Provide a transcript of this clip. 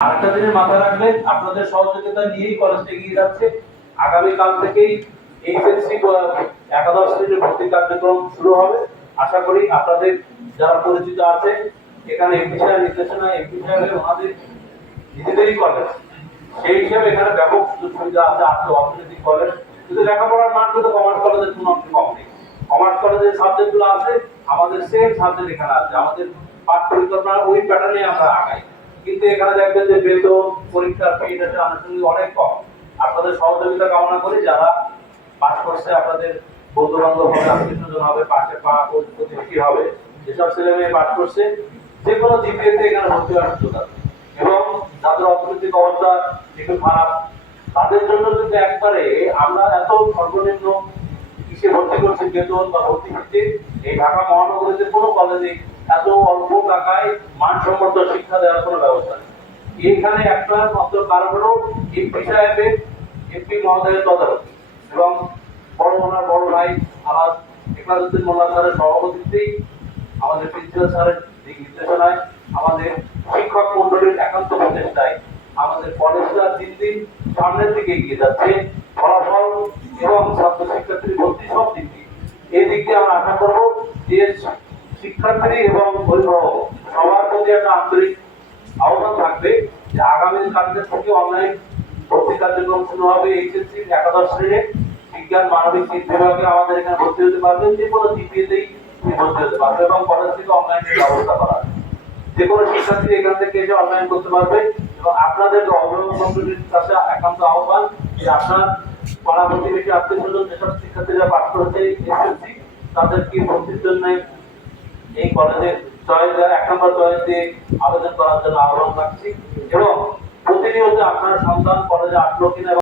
আরেকটা জিনিস মাথায় রাখবেন, আপনাদের সহযোগিতা নিয়েই কলেজটা এগিয়ে যাচ্ছে। আগামীকাল থেকেই এইচএসসি একাদশ শ্রেণীর ভর্তি কার্যক্রম শুরু হবে। আশা করি আপনাদের যারা পরিচিত আছে এখানে এমপি সাহেব নির্দেশনা, এমপি সাহেবের ওনাদের নিজেদেরই কলেজ, সেই হিসেবে এখানে ব্যাপক সুযোগ সুবিধা আছে। আর্থ অর্থনৈতিক কলেজ, কিন্তু লেখাপড়ার মান কিন্তু কমার্স কলেজের কোনো অংশ কম নেই। কমার্স কলেজের সাবজেক্টগুলো আছে, আমাদের সেম সাবজেক্ট এখানে আছে। আমাদের পাঠ পরিকল্পনা ওই প্যাটার্নে আমরা আগাই, কিন্তু এখানে দেখবেন যে বেতন, পরীক্ষার ফি এটা আনুষঙ্গিক অনেক কম। আপনাদের সহযোগিতা কামনা করি। যারা পাস করছে আপনাদের বন্ধু বান্ধব হবে, আত্মীয় স্বজন হবে, পাশে প্রতিবেশী হবে, যেসব ছেলে মেয়ে পাস করছে যে কোনো জিপিএতে এখানে ভর্তি হওয়ার সুযোগ আছে। এবং যাদের অর্থনৈতিক অবস্থা একটু খারাপ তাদের জন্য কিন্তু একবারে আমরা এত সর্বনিম্ন কিসে ভর্তি করছি বেতন বা ভর্তি ক্ষেত্রে এই ঢাকা মহানগরীতে কোনো কলেজে এত অল্প টাকায় মানসম্মত শিক্ষা দেওয়ার কোনো ব্যবস্থা নেই। এইখানে একটা মাত্র কারণ হলো এমপি সাহেবের, এমপি মহোদয়ের তদারকি এবং ওনার বড় ভাই আমার ইকবালউদ্দিন মোল্লা স্যারের সভাপতিত্বেই, আমাদের প্রিন্সিপাল স্যারের দিক নির্দেশনায়, আমাদের শিক্ষক মন্ডলীর একান্ত প্রচেষ্টায় আমাদের কলেজটা দিন দিন সামনের দিকে এগিয়ে যাচ্ছে। ফলাফল এবং ছাত্র শিক্ষার্থী ভর্তি সব দিক দিয়ে এই দিক দিয়ে আমরা আশা করবো যে শিক্ষার্থী এবং অভিভাবক সবার প্রতি একটা আন্তরিক আহ্বান থাকবে যে আগামী কালকে থেকে অনলাইন ভর্তি কার্যক্রম শুরু হবে। এইচএসসি একাদশ শ্রেণীর বিজ্ঞান মানবিক বিভাগে আমাদের এখানে ভর্তি হতে পারবেন, যে কোনো জিপিএতেই ভর্তি হতে পারবে এবং কলেজ থেকে অনলাইনের ব্যবস্থা করা আছে। যে কোনো শিক্ষার্থী এখান থেকে এসে অনলাইন করতে পারবে। এবং আপনাদের অভিভাবক মন্ডলীর কাছে একান্ত আহ্বান যে আপনার পাড়া প্রতিবেশী আত্মীয় স্বজন যেসব শিক্ষার্থীরা পাঠ করেছে এসএসসি তাদেরকে ভর্তির জন্য এই কলেজে চয়েস 1 নম্বর চয়েস দিয়ে আবেদন করার জন্য আহ্বান রাখছি। এবং প্রতিনিয়ত আপনার সন্তান কলেজে আসলো কিনা